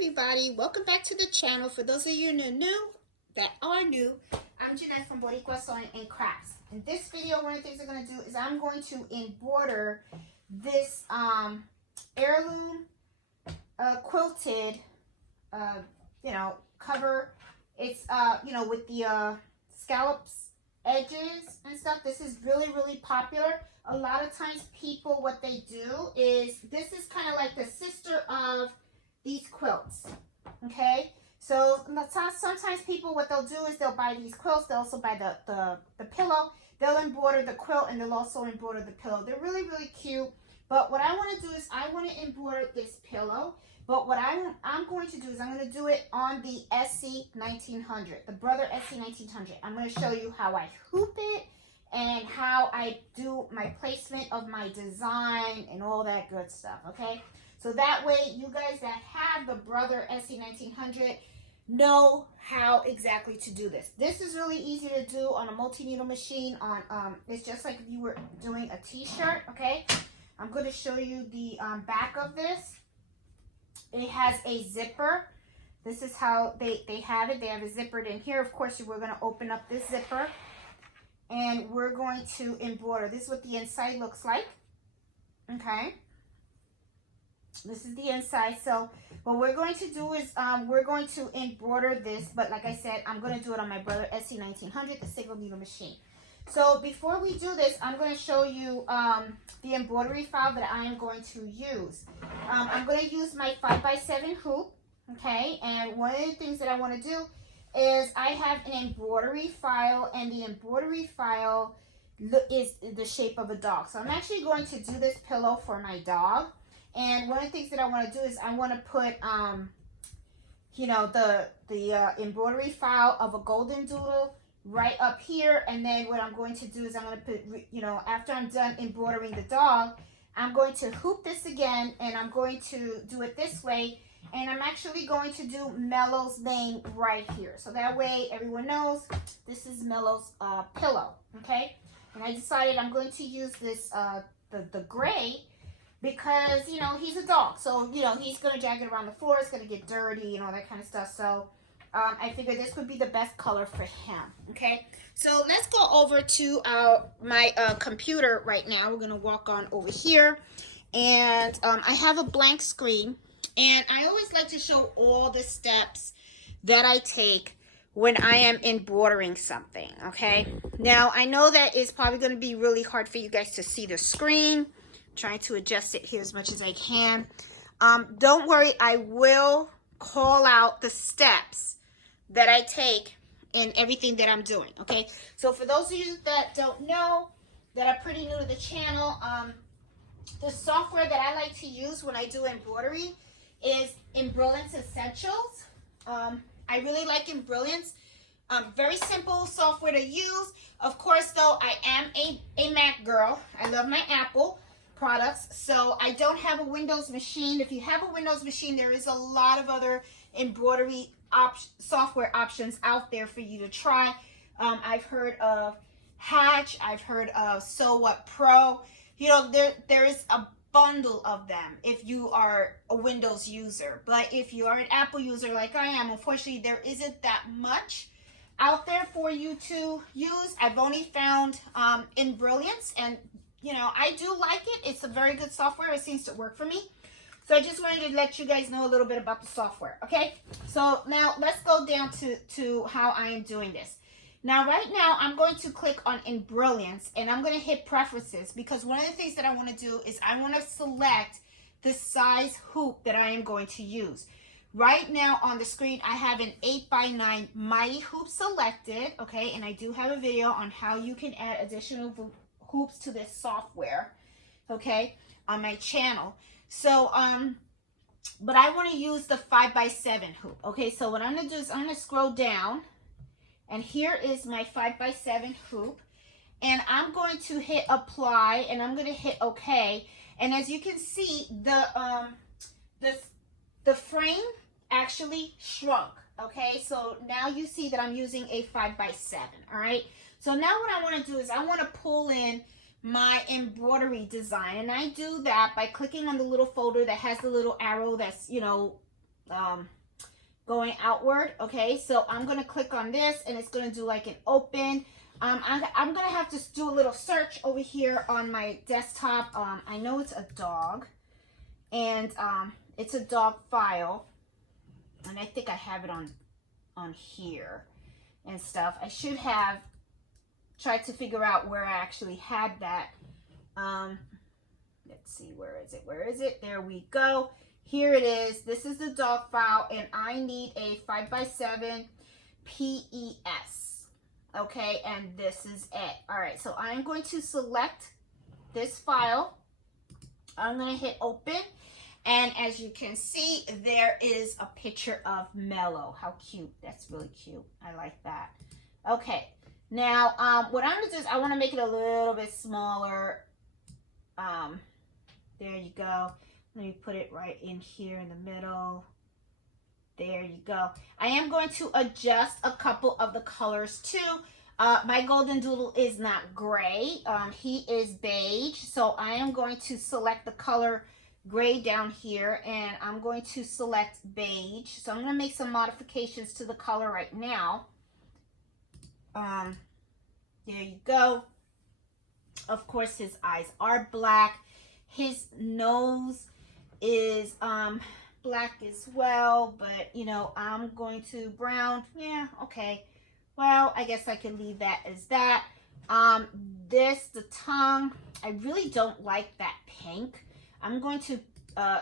everybody, welcome back to the channel. For those of you that are new, I'm Jeanette from Boricua Sewing and Crafts. In this video, one of the things I'm going to do is I'm going to embroider this heirloom quilted cover. It's with the scallops edges and stuff. This is really popular. A lot of times people, what they do is, this is kind of like the sister of these quilts. Okay, so sometimes people, what they'll do is they'll buy these quilts. They'll also buy the pillow. They'll embroider the quilt and they'll also embroider the pillow. They're really cute. But what I want to do is I want to embroider this pillow. But what I'm going to do is I'm going to do it on the SE1900, the Brother SE1900. I'm going to show you how I hoop it and how I do my placement of my design and all that good stuff, okay? So that way you guys that have the Brother SE1900 know how exactly to do this. This is really easy to do on a multi-needle machine. It's just like if you were doing a t-shirt, okay? I'm going to show you the back of this. It has a zipper. This is how they have it. They have a zipper in here. Of course, we're going to open up this zipper and we're going to embroider. This is what the inside looks like. Okay. This is the inside. So what we're going to do is we're going to embroider this. But like I said, I'm going to do it on my Brother SE1900, the single needle machine. So before we do this, I'm going to show you the embroidery file that I am going to use. I'm going to use my 5x7 hoop, okay? And one of the things that I want to do is I have an embroidery file, and the embroidery file is the shape of a dog. So I'm actually going to do this pillow for my dog. And one of the things that I want to do is I want to put, the embroidery file of a golden doodle right up here. And then what I'm going to do is I'm going to put, after I'm done embroidering the dog, I'm going to hoop this again, and I'm going to do it this way. And I'm actually going to do Mellow's name right here. So that way everyone knows this is Mellow's pillow, okay? And I decided I'm going to use this, the gray, because, he's a dog. So, he's going to drag it around the floor. It's going to get dirty and all that kind of stuff. So I figured this would be the best color for him, okay? So let's go over to my computer right now. We're going to walk on over here. And I have a blank screen. And I always like to show all the steps that I take when I am embroidering something, okay? Now, I know that it's probably going to be really hard for you guys to see the screen. I'm trying to adjust it here as much as I can. Don't worry, I will call out the steps that I take in everything that I'm doing, okay? So for those of you that don't know, that are pretty new to the channel, the software that I like to use when I do embroidery is Embrilliance Essentials. I really like Embrilliance. Very simple software to use. Of course, though, I am a Mac girl. I love my Apple products, so I don't have a Windows machine. If you have a Windows machine, there is a lot of other embroidery software options out there for you to try. I've heard of Hatch. I've heard of Sew What Pro. There is a bundle of them if you are a Windows user. But if you are an Apple user like I am, unfortunately, there isn't that much out there for you to use. I've only found Embrilliance, and I do like it. It's a very good software. It seems to work for me. So I just wanted to let you guys know a little bit about the software, okay? So now let's go down to how I am doing this. Now, right now, I'm going to click on Embrilliance, and I'm going to hit Preferences, because one of the things that I want to do is I want to select the size hoop that I am going to use. Right now on the screen, I have an 8x9 mighty hoop selected, okay? And I do have a video on how you can add additional hoops to this software, okay, on my channel. So, but I want to use the 5x7 hoop, okay? So what I'm going to do is I'm going to scroll down, and here is my 5x7 hoop, and I'm going to hit apply, and I'm going to hit OK. And as you can see, the frame actually shrunk, okay? So now you see that I'm using a 5x7, all right? So now what I want to do is I want to pull in my embroidery design, and I do that by clicking on the little folder that has the little arrow that's, going outward. Okay, so I'm gonna click on this and it's gonna do like an open. I'm gonna have to do a little search over here on my desktop. I know it's a dog, and it's a dog file, and I think I have it on here and stuff. I should have tried to figure out where I actually had that. Let's see, where is it? Where is it? There we go. Here it is. This is the dog file, and I need a 5x7 PES. Okay, and this is it. All right, so I'm going to select this file. I'm going to hit open, and as you can see, there is a picture of Mellow. How cute. That's really cute. I like that. Okay, now what I'm going to do is I want to make it a little bit smaller. There you go. Let me put it right in here in the middle. There you go. I am going to adjust a couple of the colors too. My golden doodle is not gray. He is beige. So I am going to select the color gray down here, and I'm going to select beige. So I'm going to make some modifications to the color right now. There you go. Of course, his eyes are black. His nose is black as well, but you know, I'm going to brown. Yeah, okay. Well, I guess I can leave that as that. The tongue, I really don't like that pink. I'm going to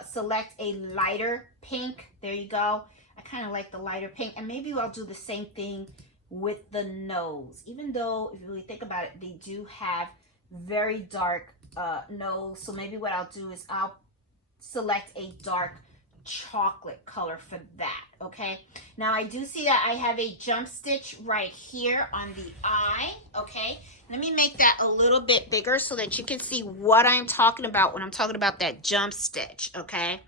select a lighter pink. There you go. I kind of like the lighter pink, and maybe I'll do the same thing with the nose, even though if you really think about it, they do have very dark nose. So maybe what I'll do is I'll select a dark chocolate color for that. Okay, now I do see that I have a jump stitch right here on the eye. Okay, let me make that a little bit bigger so that you can see what I'm talking about when I'm talking about that jump stitch. Okay,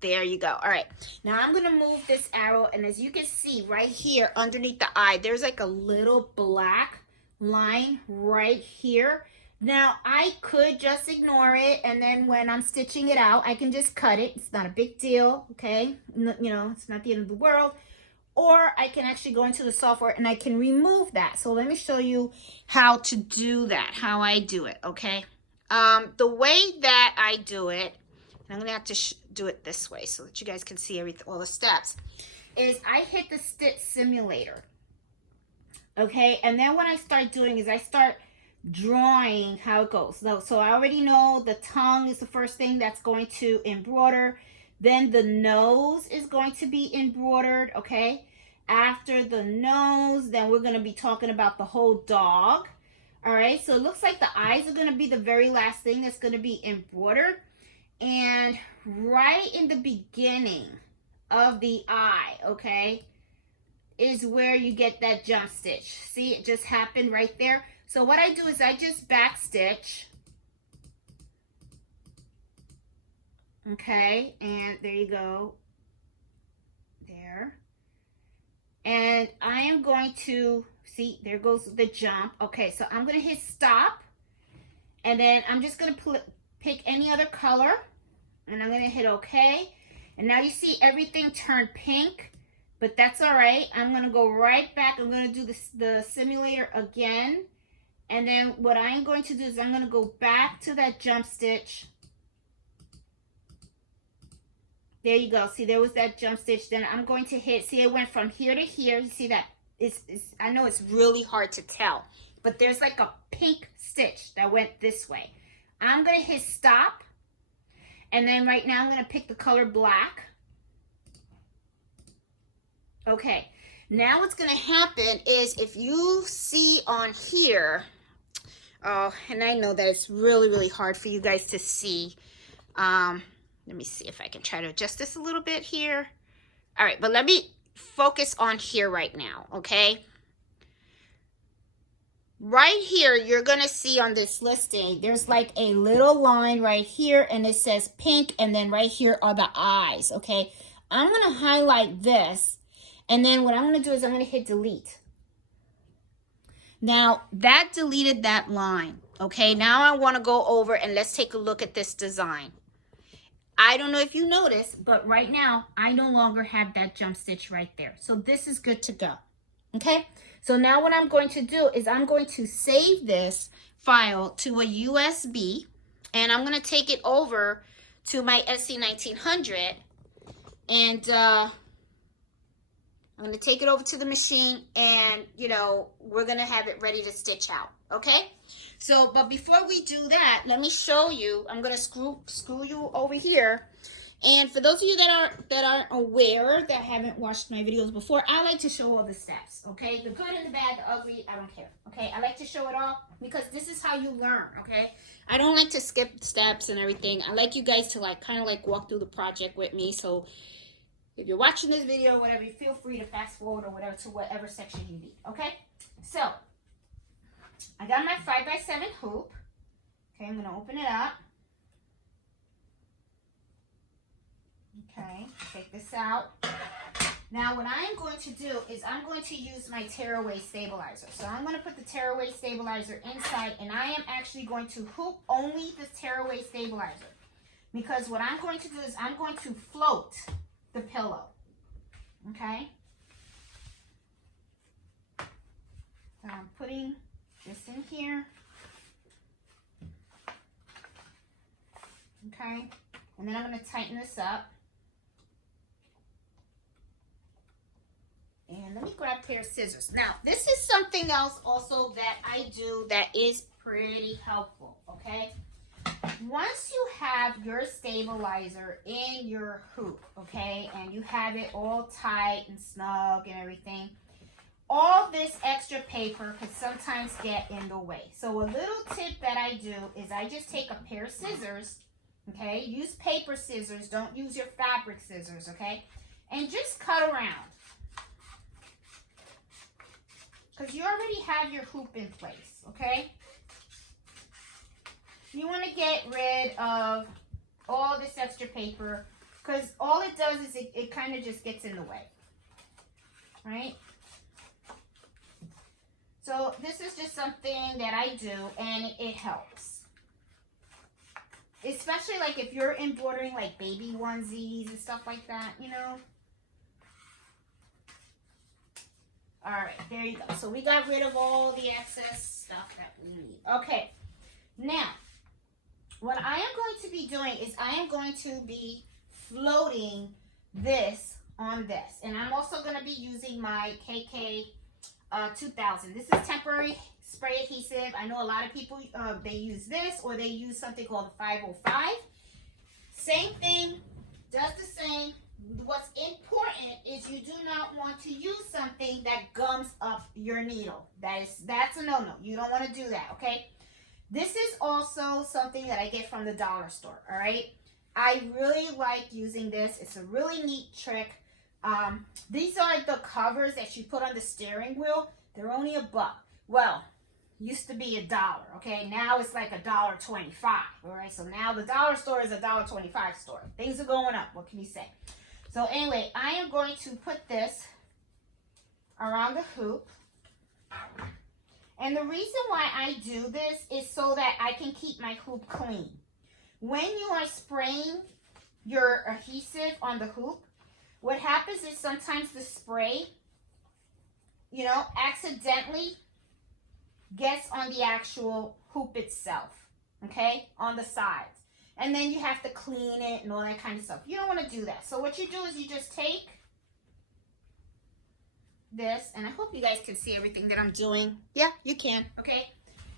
there you go. All right, now I'm gonna move this arrow, and as you can see right here underneath the eye, there's like a little black line right here. Now I could just ignore it, and then when I'm stitching it out, I can just cut it. It's not a big deal. Okay, you know, it's not the end of the world. Or I can actually go into the software and I can remove that. So let me show you how to do that, how I do it. Okay, the way that I do it, and I'm gonna have to do it this way so that you guys can see all the steps, is I hit the stitch simulator. Okay, and then what I start doing is I start drawing how it goes. So I already know the tongue is the first thing that's going to embroider. Then the nose is going to be embroidered. Okay, after the nose, then we're going to be talking about the whole dog. All right, so it looks like the eyes are going to be the very last thing that's going to be embroidered. And right in the beginning of the eye, okay, is where you get that jump stitch. See, it just happened right there. So what I do is I just back stitch. Okay, and there you go. There. And I am going to, see, there goes the jump. Okay, so I'm going to hit stop. And then I'm just going to pick any other color. And I'm going to hit OK. And now you see everything turned pink. But that's all right. I'm going to go right back. I'm going to do the simulator again. And then what I'm going to do is I'm going to go back to that jump stitch. There you go. See, there was that jump stitch. Then I'm going to hit, see, it went from here to here. You see that? I know it's really hard to tell, but there's like a pink stitch that went this way. I'm going to hit stop. And then right now I'm going to pick the color black. Okay. Now what's going to happen is if you see on here, oh, and I know that it's really, really hard for you guys to see. Let me see if I can try to adjust this a little bit here. All right, but let me focus on here right now, okay? Right here, you're going to see on this listing, there's like a little line right here, and it says pink, and then right here are the eyes, okay? I'm going to highlight this, and then what I'm going to do is I'm going to hit delete. Now, that deleted that line, okay? Now I want to go over and let's take a look at this design. I don't know if you noticed, but right now I no longer have that jump stitch right there. So this is good to go. Okay, so now what I'm going to do is I'm going to save this file to a USB, and I'm going to take it over to my SE1900, and I'm going to take it over to the machine, and you know, we're going to have it ready to stitch out. Okay, so but before we do that, let me show you. I'm going to screw you over here. And for those of you that aren't aware, that haven't watched my videos before, I like to show all the steps, okay? The good and the bad, the ugly, I don't care, okay? I like to show it all because this is how you learn, okay? I don't like to skip steps and everything. I like you guys to like kind of like walk through the project with me. So if you're watching this video, whatever, you feel free to fast forward or whatever to whatever section you need, okay? So I got my 5x7 hoop. Okay, I'm gonna open it up. Okay, take this out. Now what I am going to do is I'm going to use my tearaway stabilizer. So I'm going to put the tearaway stabilizer inside, and I am actually going to hoop only the tearaway stabilizer. Because what I'm going to do is I'm going to float the pillow. Okay? So I'm putting this in here. Okay? And then I'm going to tighten this up. And let me grab a pair of scissors. Now, this is something else also that I do that is pretty helpful, okay? Once you have your stabilizer in your hoop, okay, and you have it all tight and snug and everything, all this extra paper could sometimes get in the way. So a little tip that I do is I just take a pair of scissors, okay? Use paper scissors, don't use your fabric scissors, okay? And just cut around. Because you already have your hoop in place, okay? You want to get rid of all this extra paper because all it does is it kind of just gets in the way, right? So this is just something that I do, and it helps. Especially like if you're embroidering like baby onesies and stuff like that, you know? All right, there you go. So we got rid of all the excess stuff that we need. Okay, now, what I am going to be doing is I am going to be floating this on this. And I'm also going to be using my KK 2000. This is temporary spray adhesive. I know a lot of people, they use this or they use something called the 505. Same thing, does the same. What's important is you do not want to use something that gums up your needle. That's a no-no. You don't want to do that, okay? This is also something that I get from the dollar store, all right? I really like using this. It's a really neat trick. These are the covers that you put on the steering wheel. They're only $1. Well, used to be $1, okay? Now it's like $1.25, all right? So now the dollar store is a $1.25 store. Things are going up. What can you say? So anyway, I am going to put this around the hoop. And the reason why I do this is so that I can keep my hoop clean. When you are spraying your adhesive on the hoop, what happens is sometimes the spray, you know, accidentally gets on the actual hoop itself, okay, on the sides. And then you have to clean it and all that kind of stuff. You don't want to do that. So what you do is you just take this, and I hope you guys can see everything that I'm doing. Yeah, you can, okay?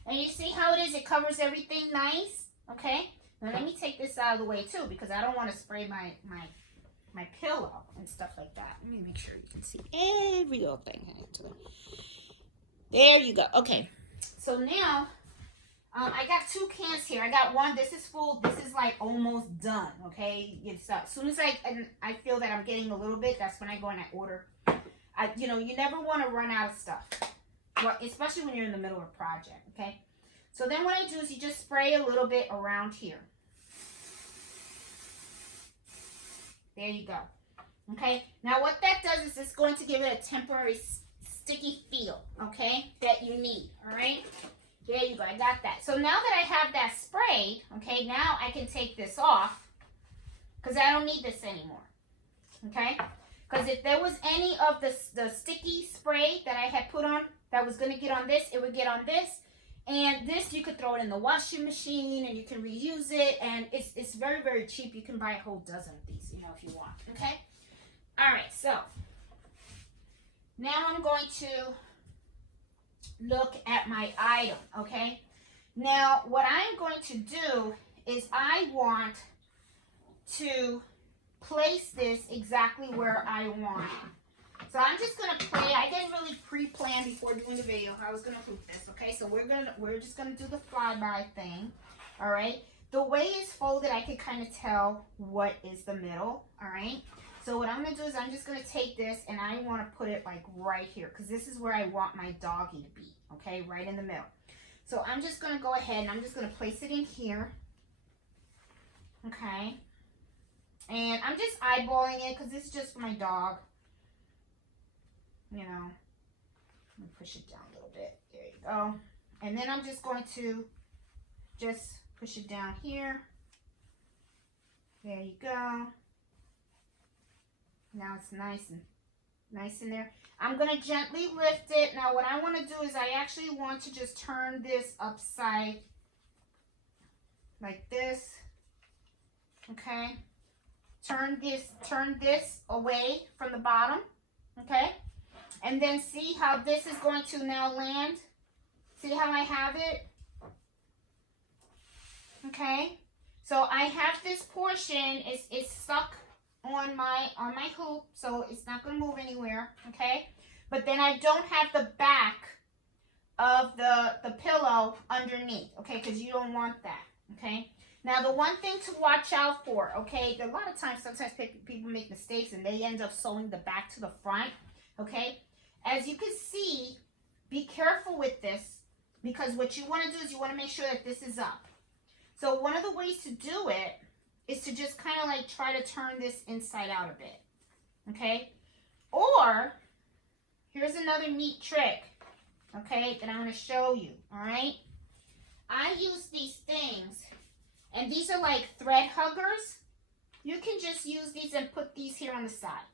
And you see how it is? It covers everything nice, okay? Now let me take this out of the way too, because I don't want to spray my pillow and stuff like that. Let me make sure you can see every little thing. There you go. Okay, so now I got 2 cans here. I got one. This is full. This is like almost done. Okay. It's as soon as I feel that I'm getting a little bit, that's when I go and I order. You know, you never want to run out of stuff, well, especially when you're in the middle of a project. Okay. So then what I do is you just spray a little bit around here. There you go. Okay. Now what that does is it's going to give it a temporary sticky feel. Okay, that you need. All right. There you go, I got that. So now that I have that sprayed, okay, now I can take this off, because I don't need this anymore. Okay? Because if there was any of the sticky spray that I had put on that was going to get on this, it would get on this. And this, you could throw it in the washing machine and you can reuse it. And it's very, very cheap. You can buy a whole dozen of these, you know, if you want. Okay? All right, so now I'm going to look at my item, okay? Now, what I'm going to do is I want to place this exactly where I want it. So I'm just gonna play. I didn't really pre-plan before doing the video how I was gonna hoop this. Okay, so we're just gonna do the flyby thing. All right. The way it's folded, I can kind of tell what is the middle. All right. So what I'm gonna do is I'm just gonna take this and I want to put it like right here because this is where I want my doggy to be. Okay, right in the middle. So I'm just gonna go ahead and I'm just gonna place it in here. Okay. And I'm just eyeballing it because this is just for my dog. You know, let me push it down a little bit. There you go. And then I'm just going to just push it down here. There you go. Now it's nice in there. I'm going to gently lift it. Now what I want to do is I actually want to just turn this upside like this. Okay. Turn this away from the bottom, okay? And then see how this is going to now land? See how I have it? Okay? So I have this portion, it's stuck on my hoop, so it's not going to move anywhere, okay? But then I don't have the back of the pillow underneath, okay? Because you don't want that, okay? Now, the one thing to watch out for, okay, a lot of times, sometimes people make mistakes and they end up sewing the back to the front, okay? As you can see, be careful with this because what you want to do is you want to make sure that this is up. So one of the ways to do it is to just kind of like try to turn this inside out a bit, okay? Or, here's another neat trick, okay, that I'm going to show you, all right? I use these things. And these are like thread huggers. You can just use these and put these here on the side.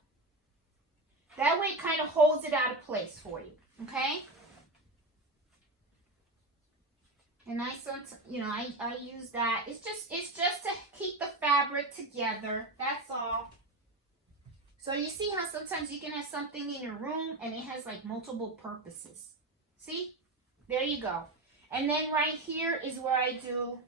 That way it kind of holds it out of place for you, okay? And I use that. It's just to keep the fabric together. That's all. So you see how sometimes you can have something in your room and it has like multiple purposes. See? There you go. And then right here is where I do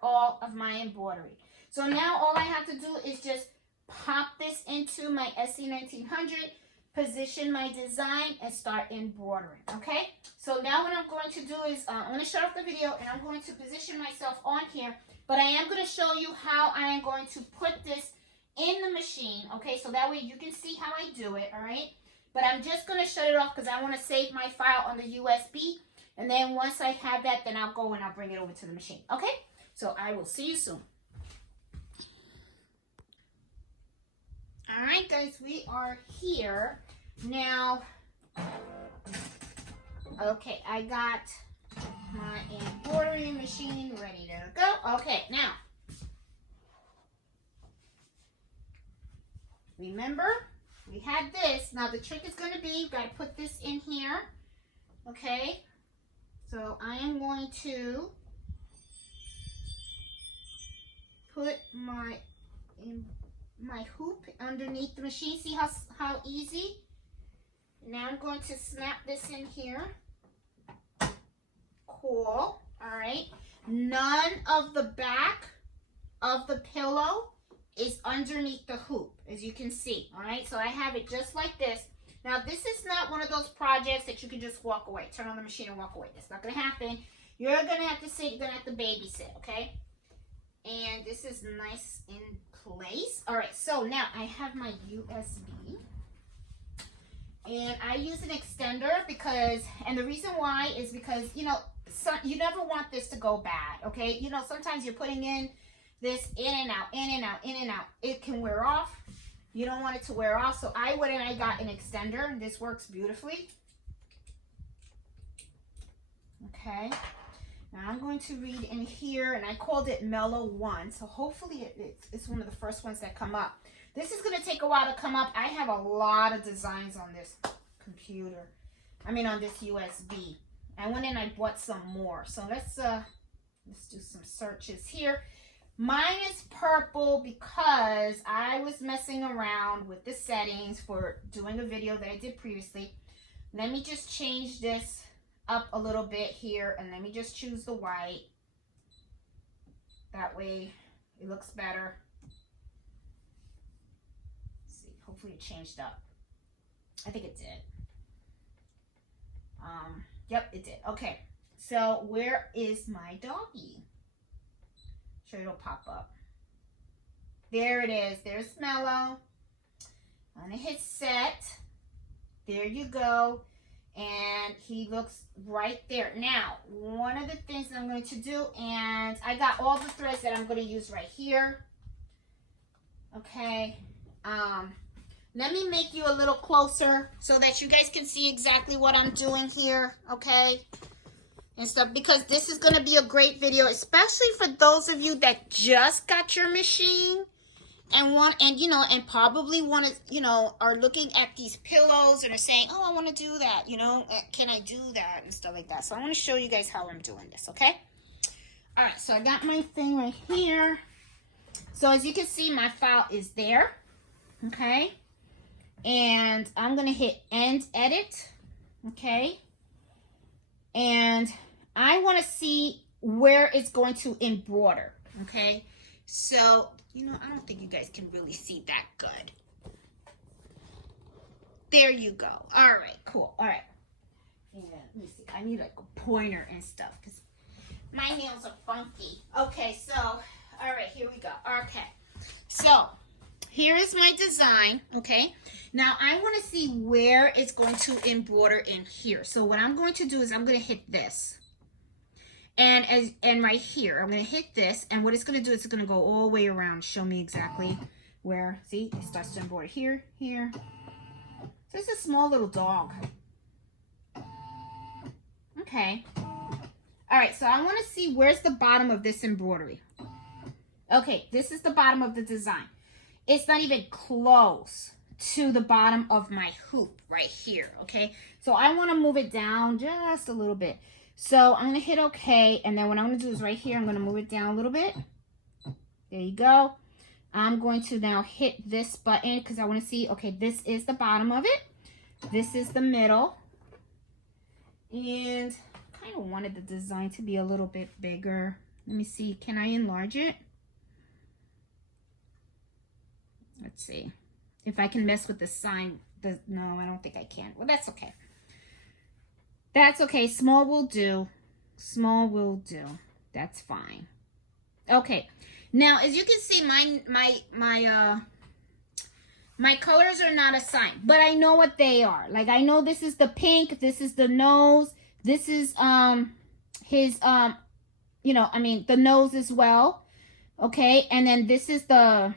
all of my embroidery. So now all I have to do is just pop this into my SE1900, position my design, and start embroidering, okay? So now what I'm going to do is, I'm going to shut off the video, and I'm going to position myself on here, but I am going to show you how I am going to put this in the machine, okay? So that way you can see how I do it, all right? But I'm just going to shut it off because I want to save my file on the USB, and then once I have that, then I'll go and I'll bring it over to the machine, okay? So I will see you soon. All right, guys, we are here now. Okay, I got my embroidery machine ready to go. Okay, now, remember, we had this. Now, the trick is going to be, you've got to put this in here. Okay, so I am going to put my hoop underneath the machine. See how easy? Now I'm going to snap this in here. Cool. All right. None of the back of the pillow is underneath the hoop, as you can see. All right. So I have it just like this. Now this is not one of those projects that you can just walk away, turn on the machine and walk away. That's not going to happen. You're going to have to sit. You're going to have to babysit. Okay. And this is nice in place. All right, so now I have my USB. And I use an extender because, and the reason why is because, you know, you never want this to go bad, okay? You know, sometimes you're putting in this in and out, in and out, in and out. It can wear off. You don't want it to wear off. So I went and I got an extender, and this works beautifully. Okay. Now I'm going to read in here, and I called it Mellow 1, so hopefully it's one of the first ones that come up. This is going to take a while to come up. I have a lot of designs on this computer. I mean on this USB. I went and I bought some more. So let's do some searches here. Mine is purple because I was messing around with the settings for doing a video that I did previously. Let me just change this up a little bit here, and let me just choose the white. That way it looks better. Let's see, hopefully it changed up. I think it did. Yep, it did. Okay, so where is my doggy? Sure, it'll pop up. There it is. There's Mellow. I'm gonna hit set. There you go. And he looks right there. Now, one of the things that I'm going to do, and I got all the threads that I'm going to use right here. Okay. Let me make you a little closer so that you guys can see exactly what I'm doing here. Okay. And stuff, because this is going to be a great video, especially for those of you that just got your machine and probably want to, are looking at these pillows and are saying, oh, I want to do that, can I do that and stuff like that. So I want to show you guys how I'm doing this. Okay. All right. So I got my thing right here. So as you can see, my file is there. Okay. And I'm going to hit end edit. Okay. And I want to see where it's going to embroider. Okay. So, I don't think you guys can really see that good. There you go. All right, cool. All right. And let me see. I need like a pointer and stuff because my nails are funky. Okay, so, all right, here we go. Okay. So, here is my design, okay? Now, I want to see where it's going to embroider in here. So, what I'm going to do is I'm going to hit this. And right here, I'm going to hit this. And what it's going to do is it's going to go all the way around, show me exactly where. See, it starts to embroider here, here. So, it's a small little dog. Okay. All right, so I want to see where's the bottom of this embroidery. Okay, this is the bottom of the design. It's not even close to the bottom of my hoop right here, okay? So I want to move it down just a little bit. So I'm going to hit OK, and then what I'm going to do is right here, I'm going to move it down a little bit. There you go. I'm going to now hit this button because I want to see, okay, this is the bottom of it. This is the middle. And I kind of wanted the design to be a little bit bigger. Let me see, can I enlarge it? Let's see if I can mess with the sign. No, I don't think I can. Well, that's okay. That's okay. Small will do. Small will do. That's fine. Okay. Now, as you can see, my colors are not assigned, but I know what they are. Like, I know this is the pink. This is the nose. This is his the nose as well. Okay, and then this is the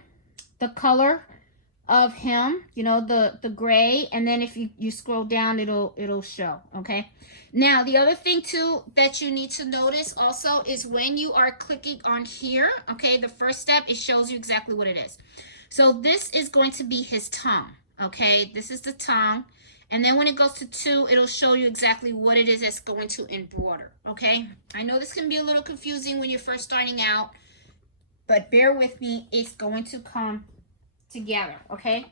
color of him, the gray, and then if you scroll down, it'll show. Okay, now the other thing too that you need to notice also is when you are clicking on here, okay, the first step, it shows you exactly what it is. So this is going to be his tongue. Okay, this is the tongue, and then when it goes to 2, it'll show you exactly what it is that's going to embroider. Okay, I know this can be a little confusing when you're first starting out, but bear with me, it's going to come together, okay?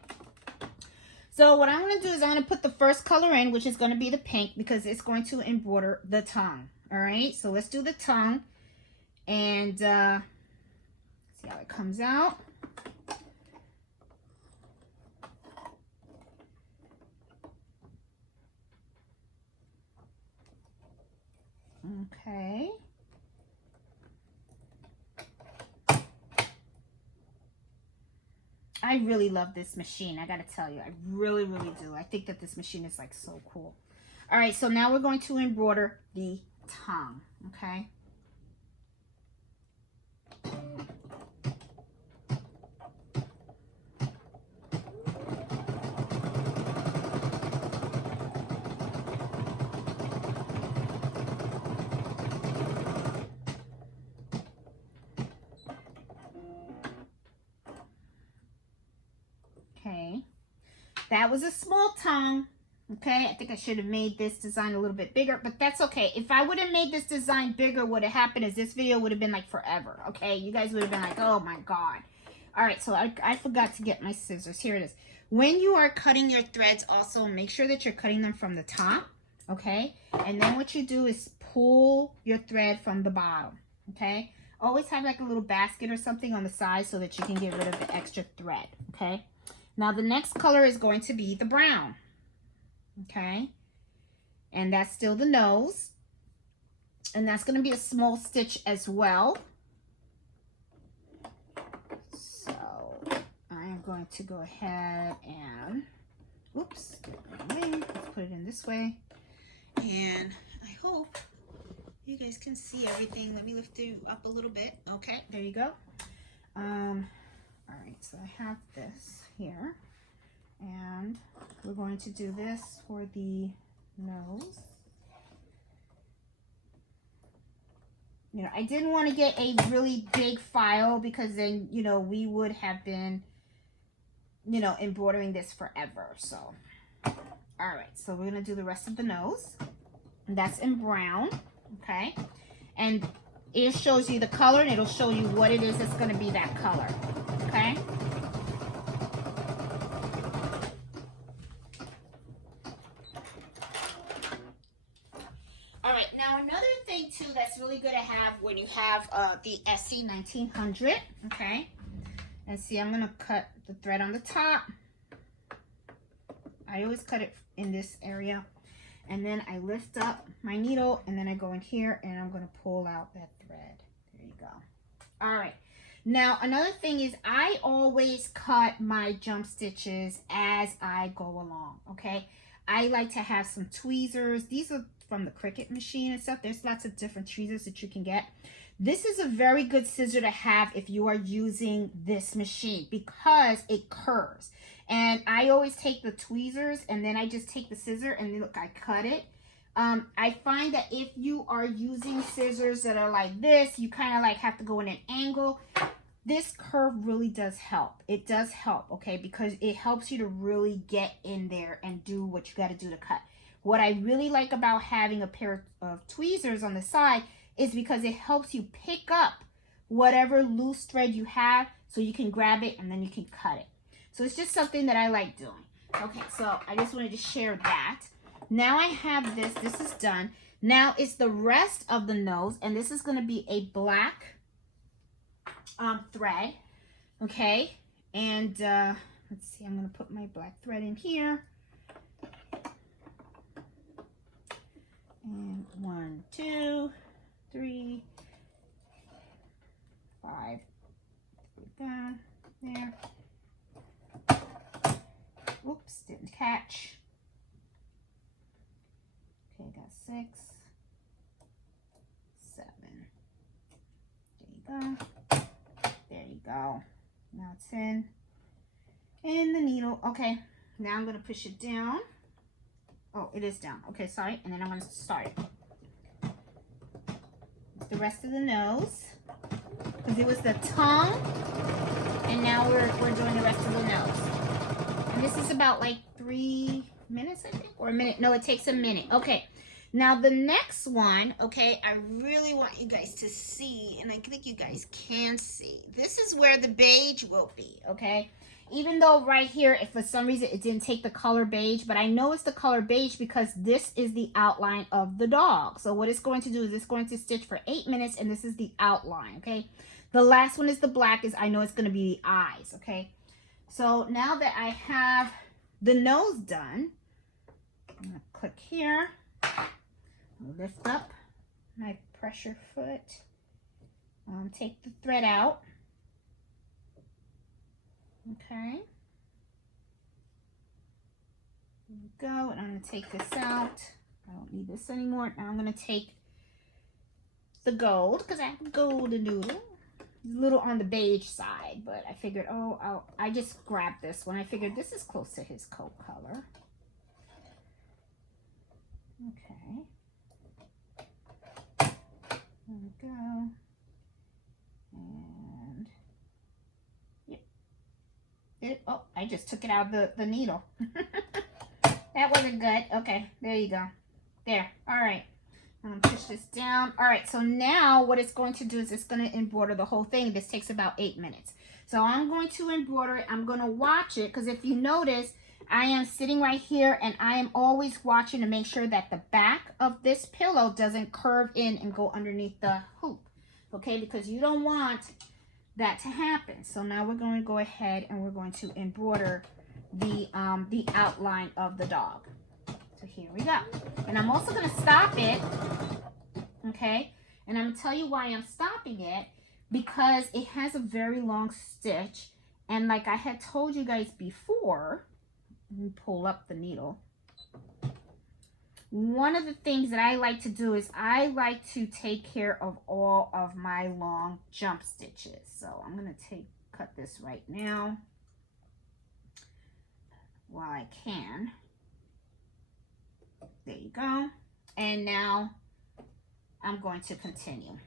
So what I'm going to do is I'm going to put the first color in, which is going to be the pink, because it's going to embroider the tongue. All right, so let's do the tongue and see how it comes out. Okay. I really love this machine. I gotta tell you, I really, really do. I think that this machine is like so cool. All right, so now we're going to embroider the tongue, okay? That was a small tongue. Okay, I think I should have made this design a little bit bigger, but that's okay. If I would have made this design bigger, what would have happened is this video would have been like forever, okay? You guys would have been like, oh my God. All right, so I forgot to get my scissors. Here it is. When you are cutting your threads, also make sure that you're cutting them from the top, okay? And then what you do is pull your thread from the bottom, okay? Always have like a little basket or something on the side so that you can get rid of the extra thread, okay? Now the next color is going to be the brown. Okay, and that's still the nose, and that's going to be a small stitch as well. So I am going to go ahead and, oops, let's put it in this way, and I hope you guys can see everything. Let me lift you up a little bit. Okay, there you go. All right, so I have this here. And we're going to do this for the nose. You know, I didn't want to get a really big file because then, you know, we would have been, you know, embroidering this forever. So, all right, so we're going to do the rest of the nose. And that's in brown, okay? And it shows you the color, and it'll show you what it is that's going to be that color, okay? Now another thing too that's really good to have when you have the SE1900, okay? And see, I'm gonna cut the thread on the top. I always cut it in this area, and then I lift up my needle, and then I go in here, and I'm gonna pull out that thread. There you go. All right. Now another thing is I always cut my jump stitches as I go along, okay? I like to have some tweezers. These are from the Cricut machine and stuff. There's lots of different tweezers that you can get. This is a very good scissor to have if you are using this machine because it curves. And I always take the tweezers and then I just take the scissor and look, I cut it. I find that if you are using scissors that are like this, you kind of like have to go in an angle. This curve really does help. It does help, okay, because it helps you to really get in there and do what you got to do to cut. What I really like about having a pair of tweezers on the side is because it helps you pick up whatever loose thread you have so you can grab it and then you can cut it. So it's just something that I like doing. Okay, so I just wanted to share that. Now I have this. This is done. Now it's the rest of the nose, and this is going to be a black thread, okay? And let's see, I'm going to put my black thread in here. And 1, 2, 3, 5, down there. Oops, didn't catch. Okay, got 6, 7. There you go. There you go. Now it's in the needle. Okay, now I'm going to push it down. Oh, it is down. Okay, sorry. And then I'm going to start it. The rest of the nose. Because it was the tongue. And now we're doing the rest of the nose. And this is about like 3 minutes, I think. Or a minute. No, it takes a minute. Okay. Now the next one, okay, I really want you guys to see. And I think you guys can see. This is where the beige will be, okay? Even though right here, if for some reason it didn't take the color beige, but I know it's the color beige because this is the outline of the dog. So what it's going to do is it's going to stitch for 8 minutes, and this is the outline, okay? The last one is the black, is I know it's going to be the eyes, okay? So now that I have the nose done, I'm going to click here, lift up my pressure foot, take the thread out. Okay, there we go, and I'm going to take this out. I don't need this anymore. Now I'm going to take the gold, because I have golden noodle. It's a little on the beige side, but I figured, oh, I just grabbed this one. I figured this is close to his coat color. Okay. There we go. And Oh, I just took it out of the needle. That wasn't good. Okay, there you go. There. All right. I'm going to push this down. All right, so now what it's going to do is it's going to embroider the whole thing. This takes about 8 minutes. So I'm going to embroider it. I'm going to watch it because if you notice, I am sitting right here and I am always watching to make sure that the back of this pillow doesn't curve in and go underneath the hoop. Okay, because you don't want that to happen. So now we're going to go ahead and we're going to embroider the outline of the dog. So here we go. And I'm also going to stop it. Okay, and I'm going to tell you why I'm stopping it, because it has a very long stitch, and like I had told you guys before, let me pull up the needle. One of the things that I like to do is I like to take care of all of my long jump stitches. So I'm going to cut this right now while I can. There you go. And now I'm going to continue.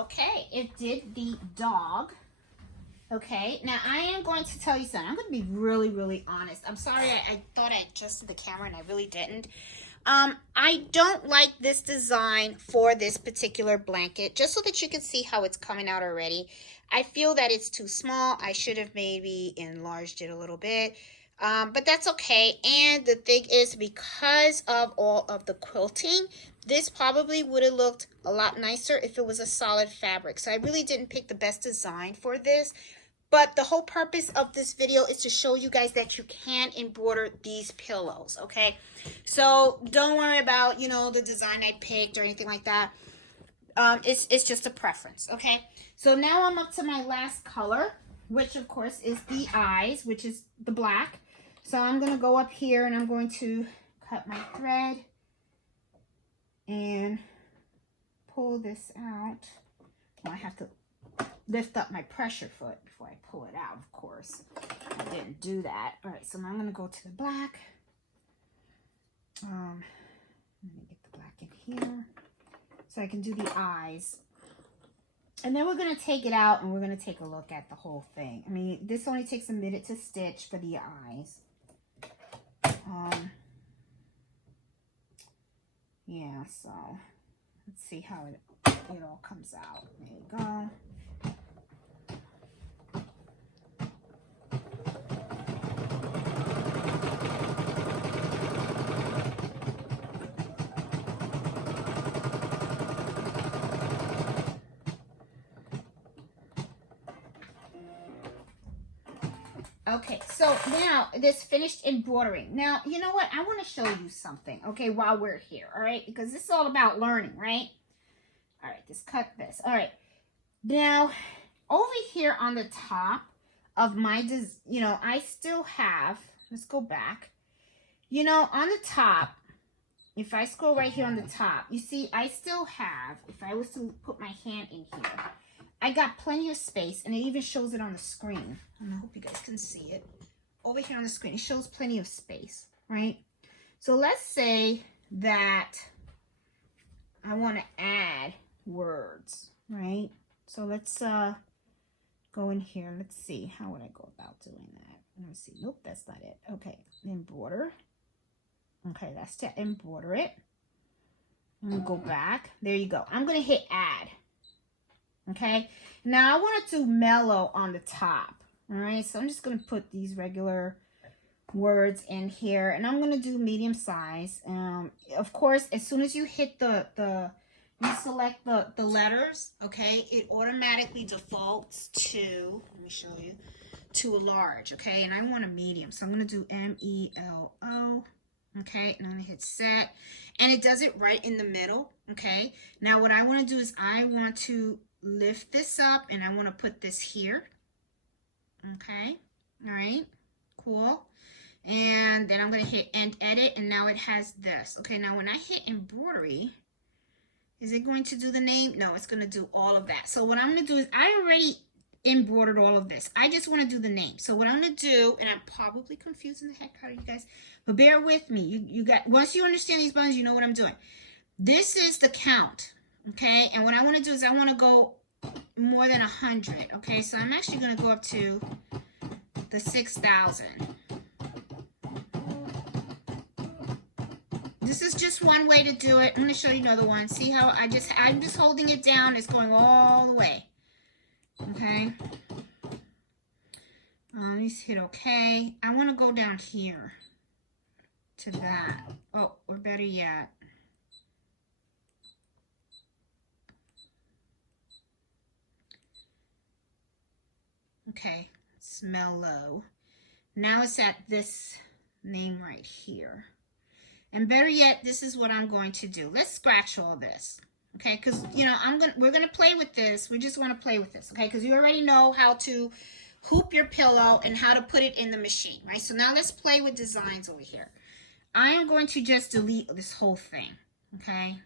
Okay, it did the dog. Okay, now I am going to tell you something. I'm going to be really, really honest. I'm sorry, I thought I adjusted the camera and I really didn't. I don't like this design for this particular blanket, just so that you can see how it's coming out already. I feel that it's too small. I should have maybe enlarged it a little bit, but that's okay. And the thing is, because of all of the quilting, this probably would have looked a lot nicer if it was a solid fabric. So I really didn't pick the best design for this. But the whole purpose of this video is to show you guys that you can embroider these pillows, okay? So don't worry about, you know, the design I picked or anything like that. It's just a preference, okay? So now I'm up to my last color, which of course is the eyes, which is the black. So I'm going to go up here and I'm going to cut my thread and pull this out. Well, I have to lift up my pressure foot before I pull it out, of course. I didn't do that. All right, so now I'm going to go to the black. Let me get the black in here so I can do the eyes. And then we're going to take it out and we're going to take a look at the whole thing. I mean, this only takes a minute to stitch for the eyes. Yeah, so let's see how it all comes out. There you go. Okay, so now this finished embroidering. Now, you know what? I want to show you something, okay, while we're here, all right? Because this is all about learning, right? All right, just cut this. All right. Now, over here on the top of my, you know, I still have, let's go back. You know, on the top, if I scroll right here on the top, you see, I still have, if I was to put my hand in here, I got plenty of space, and it even shows it on the screen. And I hope you guys can see it. Over here on the screen, it shows plenty of space, right? So let's say that I want to add words, right? So let's go in here. Let's see. How would I go about doing that? Let's see. Nope, that's not it. Okay, embroider. Okay, that's to embroider it. I'm going to go back. There you go. I'm going to hit add. Okay, now I want it to mellow on the top. All right, so I'm just going to put these regular words in here, and I'm going to do medium size. Of course, as soon as you hit you select the letters, okay, it automatically defaults to, let me show you, to a large, okay, and I want a medium, so I'm going to do M-E-L-O. Okay, and I'm going to hit set, and it does it right in the middle. Okay, now what I want to do is I want to lift this up, and I want to put this here. Okay, all right, cool. And then I'm going to hit end edit, and now it has this. Okay, now when I hit embroidery, is it going to do the name? No, it's going to do all of that. So what I'm going to do is I already embroidered all of this. I just want to do the name. So what I'm going to do, and I'm probably confusing the heck out of you guys, but bear with me. You got, once you understand these buttons, you know what I'm doing. This is the count, okay? And what I want to do is I want to go more than 100, okay? So I'm actually going to go up to the 6,000. This is just one way to do it. I'm going to show you another one. See how I'm just holding it down. It's going all the way. Okay. Let me hit OK. I want to go down here to that. Oh, or better yet. Okay. Smell low. Now it's at this name right here. And better yet, this is what I'm going to do. Let's scratch all this. Okay, because you know we're gonna play with this. We just want to play with this, okay? Because you already know how to hoop your pillow and how to put it in the machine, right? So now let's play with designs over here. I am going to just delete this whole thing, okay?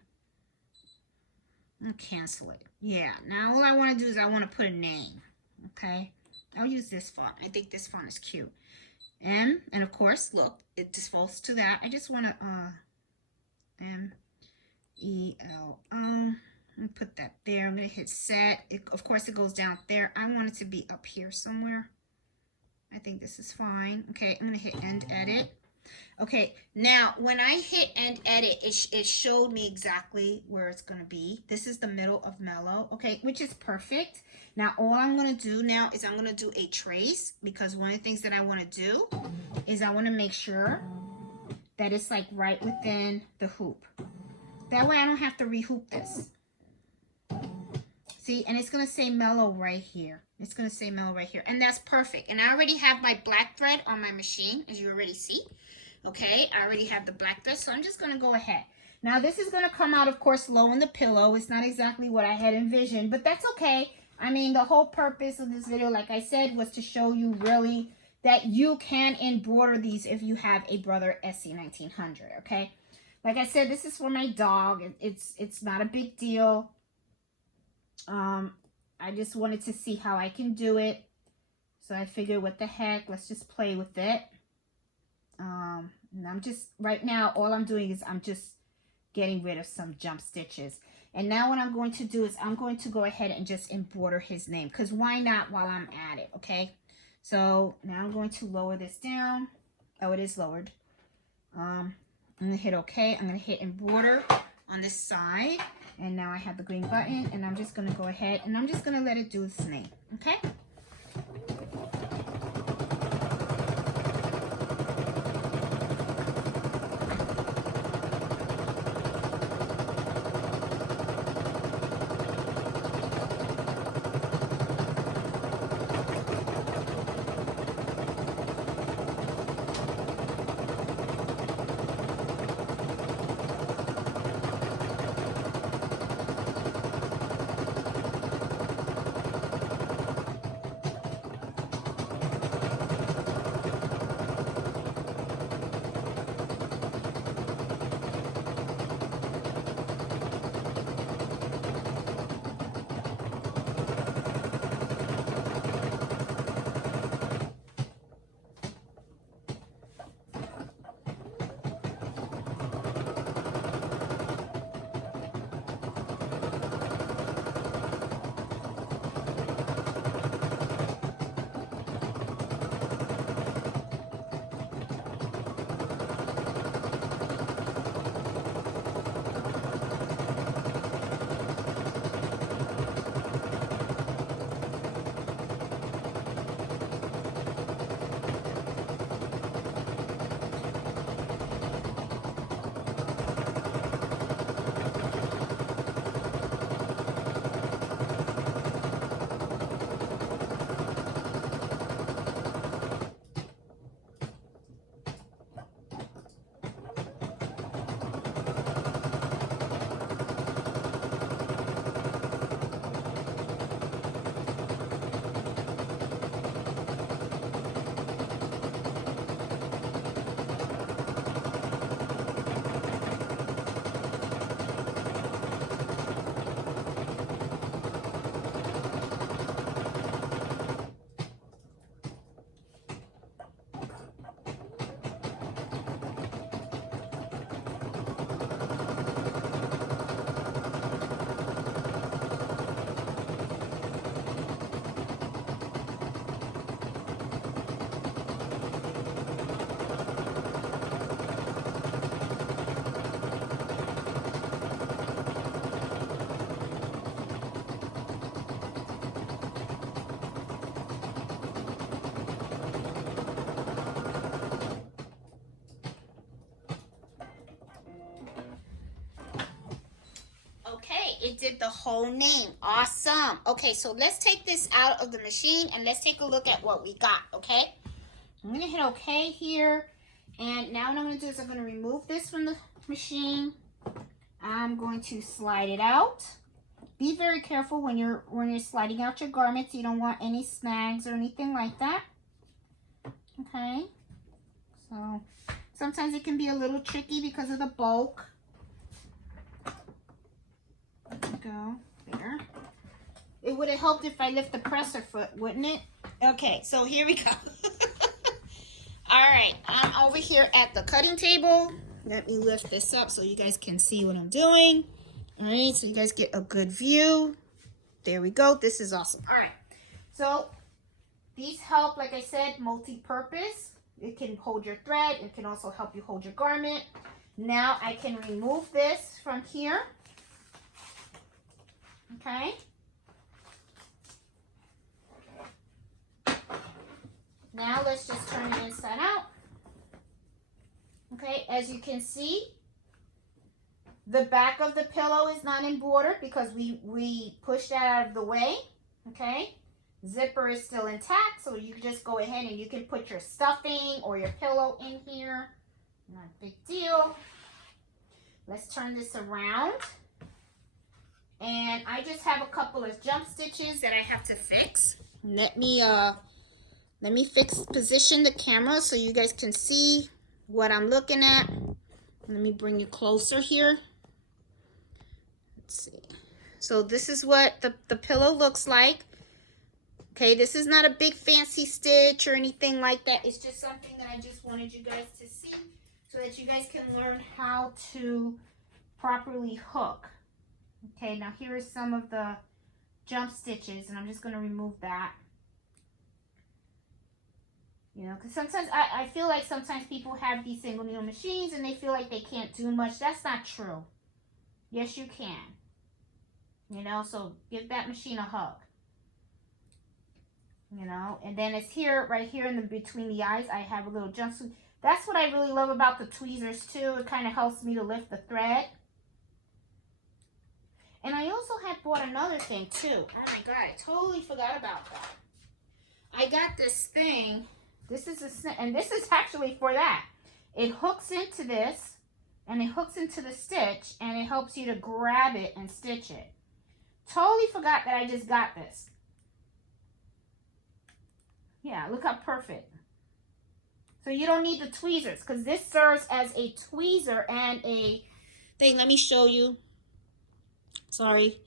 And cancel it. Yeah. Now all I want to do is I want to put a name, okay? I'll use this font. I think this font is cute. And of course, look, it defaults to that. I just want to M-E-L-O. I'm gonna put that there. I'm gonna hit set. Of course, it goes down there. I want it to be up here somewhere. I think this is fine. Okay, I'm gonna hit end edit. Okay, now when I hit end edit, it showed me exactly where it's gonna be. This is the middle of mellow, okay, which is perfect. Now all I'm gonna do now is I'm gonna do a trace, because one of the things that I wanna do is I wanna make sure that it's like right within the hoop. That way I don't have to rehoop this. See, and it's gonna say mellow right here. It's gonna say mellow right here, and that's perfect. And I already have my black thread on my machine, as you already see. Okay, I already have the black thread, so I'm just gonna go ahead. Now this is gonna come out, of course, low in the pillow. It's not exactly what I had envisioned, but that's okay. I mean, the whole purpose of this video, like I said, was to show you really that you can embroider these if you have a Brother SE1900, okay? Like I said, this is for my dog. It's not a big deal. I just wanted to see how I can do it. So I figured, what the heck, let's just play with it. And I'm just, right now, all I'm doing is I'm just getting rid of some jump stitches. And now what I'm going to do is I'm going to go ahead and just embroider his name, because why not while I'm at it, okay? So now I'm going to lower this down. Oh, it is lowered. I'm going to hit OK. I'm going to hit embroider on this side. And now I have the green button, and I'm just going to go ahead and I'm just going to let it do its name, okay? It did the whole name. Awesome. Okay, so let's take this out of the machine and let's take a look at what we got, okay? I'm going to hit OK here. And now what I'm going to do is I'm going to remove this from the machine. I'm going to slide it out. Be very careful when you're sliding out your garments. You don't want any snags or anything like that. Okay. So sometimes it can be a little tricky because of the bulk. There we go. There. It would have helped if I lift the presser foot, wouldn't it? Okay, so here we go. All right, I'm over here at the cutting table. Let me lift this up so you guys can see what I'm doing. All right, so you guys get a good view. There we go. This is awesome. All right, so these help, like I said, multi-purpose. It can hold your thread. It can also help you hold your garment. Now I can remove this from here. Okay. Now let's just turn it inside out. Okay, as you can see, the back of the pillow is not embroidered because we pushed that out of the way. Okay, zipper is still intact, so you can just go ahead and you can put your stuffing or your pillow in here. Not a big deal. Let's turn this around. And I just have a couple of jump stitches that I have to fix. Let me position the camera so you guys can see what I'm looking at. Let me bring you closer here. Let's see. So this is what the pillow looks like. Okay, this is not a big fancy stitch or anything like that. It's just something that I just wanted you guys to see so that you guys can learn how to properly hook. Okay, now here is some of the jump stitches, and I'm just going to remove that. You know, because sometimes I feel like sometimes people have these single needle machines and they feel like they can't do much. That's not true. Yes, you can. You know, so give that machine a hug. You know, and then it's here, right here in the between the eyes, I have a little jumpsuit. That's what I really love about the tweezers too. It kind of helps me to lift the thread. And I also had bought another thing too. Oh my God, I totally forgot about that. I got this thing. This is and this is actually for that. It hooks into this, and it hooks into the stitch, and it helps you to grab it and stitch it. Totally forgot that I just got this. Yeah, look how perfect. So you don't need the tweezers, because this serves as a tweezer and a thing. Let me show you. Sorry.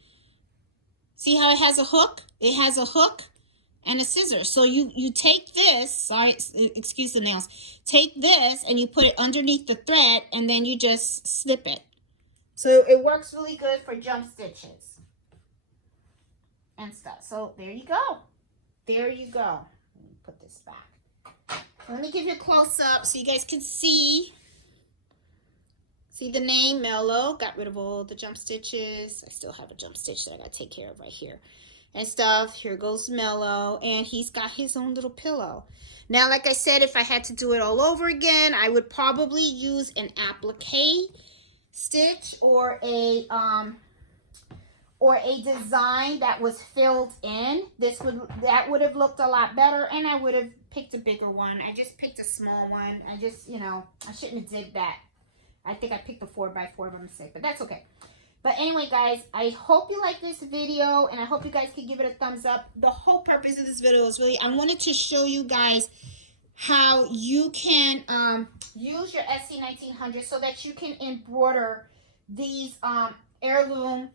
See how it has a hook? It has a hook and a scissor. So you take this, sorry, excuse the nails. Take this and you put it underneath the thread and then you just snip it. So it works really good for jump stitches and stuff. So there you go. There you go. Let me put this back. Let me give you a close up so you guys can see. See the name, Mellow. Got rid of all the jump stitches. I still have a jump stitch that I gotta take care of right here. And stuff. Here goes Mellow. And he's got his own little pillow. Now, like I said, if I had to do it all over again, I would probably use an applique stitch or a design that was filled in. That would have looked a lot better, and I would have picked a bigger one. I just picked a small one. I just, you know, I shouldn't have did that. I think I picked a 4x4 by mistake, but that's okay. But anyway, guys, I hope you like this video, and I hope you guys can give it a thumbs up. The whole purpose of this video is really, I wanted to show you guys how you can use your SE1900 so that you can embroider these heirloom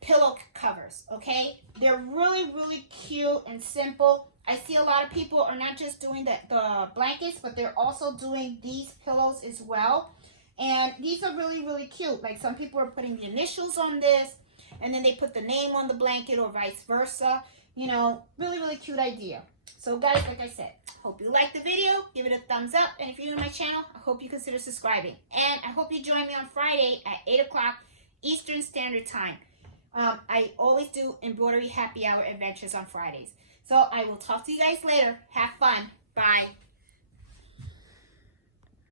pillow covers, okay? They're really, really cute and simple. I see a lot of people are not just doing the blankets, but they're also doing these pillows as well. And these are really, really cute. Like some people are putting the initials on this, and then they put the name on the blanket or vice versa. You know, really, really cute idea. So guys, like I said, hope you liked the video. Give it a thumbs up. And if you're new to my channel, I hope you consider subscribing. And I hope you join me on Friday at 8 o'clock Eastern Standard Time. I always do embroidery happy hour adventures on Fridays. So I will talk to you guys later. Have fun. Bye.